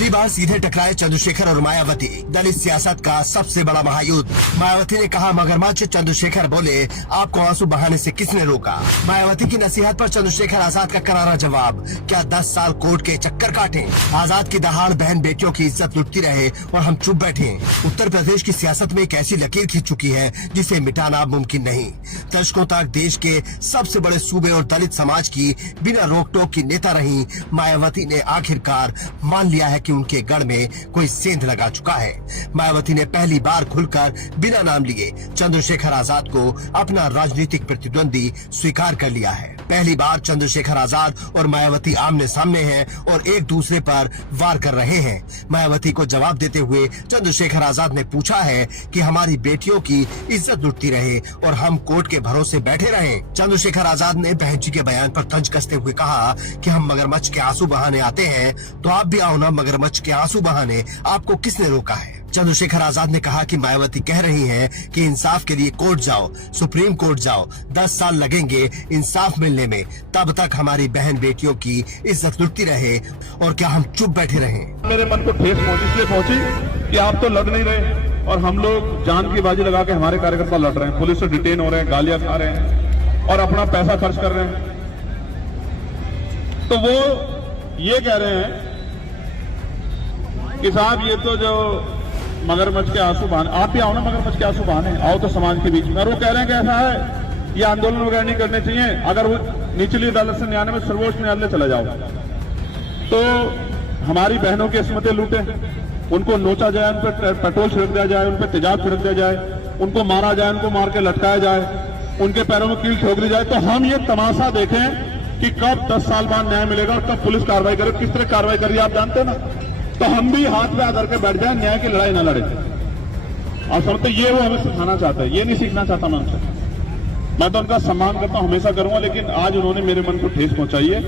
पहली बार सीधे टकराए चंद्रशेखर और मायावती, दलित सियासत का सबसे बड़ा महायुद्ध। मायावती ने कहा मगरमच्छ, चंद्रशेखर बोले आपको आंसू बहाने से किसने रोका। मायावती की नसीहत पर चंद्रशेखर आजाद का करारा जवाब, क्या 10 साल कोर्ट के चक्कर काटे। आजाद की दहाड़ बहन बेटियों की इज्जत लुटती रहे और हम चुप बैठे। उत्तर प्रदेश की सियासत में एक ऐसी लकीर खींच चुकी है जिसे मिटाना मुमकिन नहीं। दशकों तक देश के सबसे बड़े सूबे और दलित समाज की बिना रोक टोक की नेता रही मायावती ने आखिरकार मान लिया है कि उनके गढ़ में कोई सेंध लगा चुका है। मायावती ने पहली बार खुलकर बिना नाम लिए चंद्रशेखर आजाद को अपना राजनीतिक प्रतिद्वंदी स्वीकार कर लिया है। पहली बार चंद्रशेखर आजाद और मायावती आमने सामने हैं और एक दूसरे पर वार कर रहे हैं। मायावती को जवाब देते हुए चंद्रशेखर आजाद ने पूछा है कि हमारी बेटियों की इज्जत लुटती रहे और हम कोर्ट के भरोसे बैठे रहें। चंद्रशेखर आजाद ने बहन जी के बयान पर तंज कसते हुए कहा कि हम मगरमच्छ के आंसू बहाने आते हैं तो आप भी आओ ना, मगरमच्छ के आंसू बहाने आपको किसने रोका है। चंद्रशेखर आजाद ने कहा कि मायावती कह रही हैं कि इंसाफ के लिए कोर्ट जाओ, सुप्रीम कोर्ट जाओ, 10 साल लगेंगे इंसाफ मिलने में, तब तक हमारी बहन बेटियों की इज्जत लुटती रहे और क्या हम चुप बैठे रहें। मेरे मन को ठेस इसलिए पहुंची कि आप तो लड़ नहीं रहे और हम लोग जान की बाजी लगा के हमारे कार्यकर्ता लड़ रहे हैं, पुलिस से डिटेन हो रहे हैं, गालियां खा रहे हैं और अपना पैसा खर्च कर रहे हैं। तो वो ये कह रहे हैं कि साहब ये तो जो मगरमच्छ के आंसू बहाने, आप भी आओ ना मगरमच्छ के आंसू बहाने, आओ तो समाज के बीच में। और वो कह रहे हैं कि ऐसा है ये आंदोलन वगैरह नहीं करने चाहिए, अगर वो निचली अदालत से न्यायालय में सर्वोच्च न्यायालय चला जाओ तो हमारी बहनों की किस्मतें लूटे, उनको नोचा जाए, उन पर पेट्रोल छिड़क दिया जाए, उन पर तेजाब छिड़क दिया जाए, उनको मारा जाए, उनको मार के लटकाया जाए, उनके पैरों में कील ठोक दी जाए, तो हम ये तमाशा देखें कि कब 10 साल बाद न्याय मिलेगा और कब पुलिस कार्रवाई करे। किस तरह कार्रवाई करिए आप जानते हैं ना। तो हम भी हाथ पे आकर के बैठ जाए, न्याय की लड़ाई ना लड़े। और समझते ये वो हमें सिखाना चाहता है, ये नहीं सीखना चाहता मैं उनसे। मैं तो उनका सम्मान करता हूं, हमेशा करूंगा, लेकिन आज उन्होंने मेरे मन को ठेस पहुंचाई है।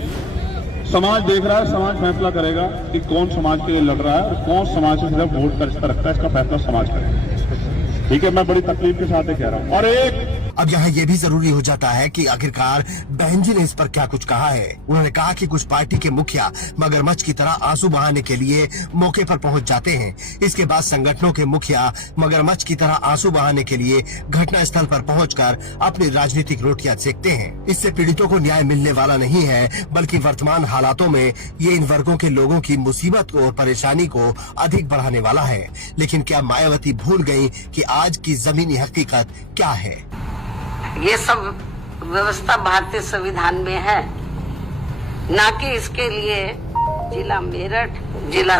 समाज देख रहा है, समाज फैसला करेगा कि कौन समाज के लिए लड़ रहा है और कौन समाज से सिर्फ वोट का रिश्ता रखता है, इसका फैसला समाज करेगा। ठीक है, मैं बड़ी तकलीफ के साथ कह रहा हूं। और एक अब यहाँ ये भी जरूरी हो जाता है कि आखिरकार बहन जी ने इस पर क्या कुछ कहा है। उन्होंने कहा कि कुछ पार्टी के मुखिया मगरमच्छ की तरह आंसू बहाने के लिए मौके पर पहुंच जाते हैं। इसके बाद संगठनों के मुखिया मगरमच्छ की तरह आंसू बहाने के लिए घटना स्थल पर पहुंचकर अपनी राजनीतिक रोटियां सेकते हैं। इससे पीड़ितों को न्याय मिलने वाला नहीं है, बल्कि वर्तमान हालातों में ये इन वर्गों के लोगों की मुसीबत और परेशानी को अधिक बढ़ाने वाला है। लेकिन क्या मायावती भूल गयी कि आज की जमीनी हकीकत क्या है? ये सब व्यवस्था भारतीय संविधान में है, ना कि इसके लिए जिला मेरठ, जिला